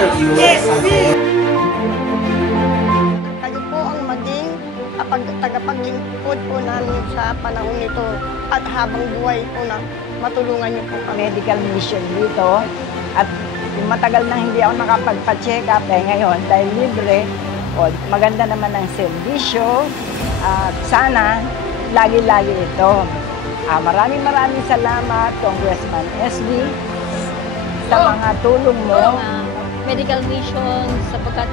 interview sa Kayo po ang maging tagapaglingkod po namin sa panahon nito at habang buhay po na matulungan niyo po kami. Medical mission dito at matagal na hindi ako nakapagpa-check up ngayon dahil libre o maganda naman ang serbisyo at sana lagi-lagi ito. Maraming salamat Congressman SB sa mga tulong mo. Medical mission sapagkat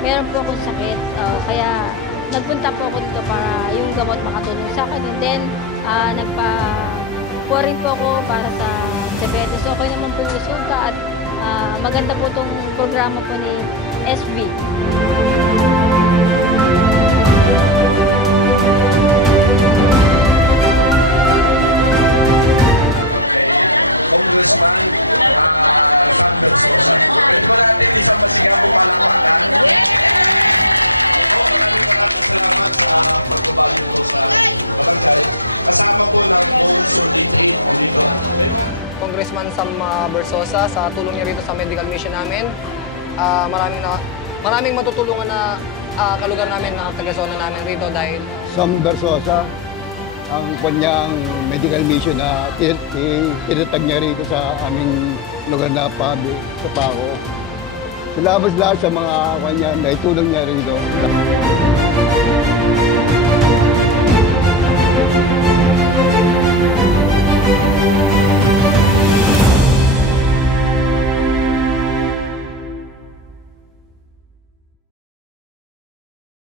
meron po akong sakit kaya nagpunta po ako dito para yung gamot makatulong sa akin and then nagpa-po rin po ako para sa diabetes. Okay naman po yung resulta at maganda po itong programa po ni SB. Congressman Sam Bersosa sa tulong niya rito sa medical mission namin. Maraming matutulungan na kalugar namin, na taga-zona namin rito dahil Sam Bersosa, ang kanyang medical mission na tinatag niya rito sa aming lugar na Pabi, sa Paco. Salamat lahat sa mga kanya na itulong niya rito.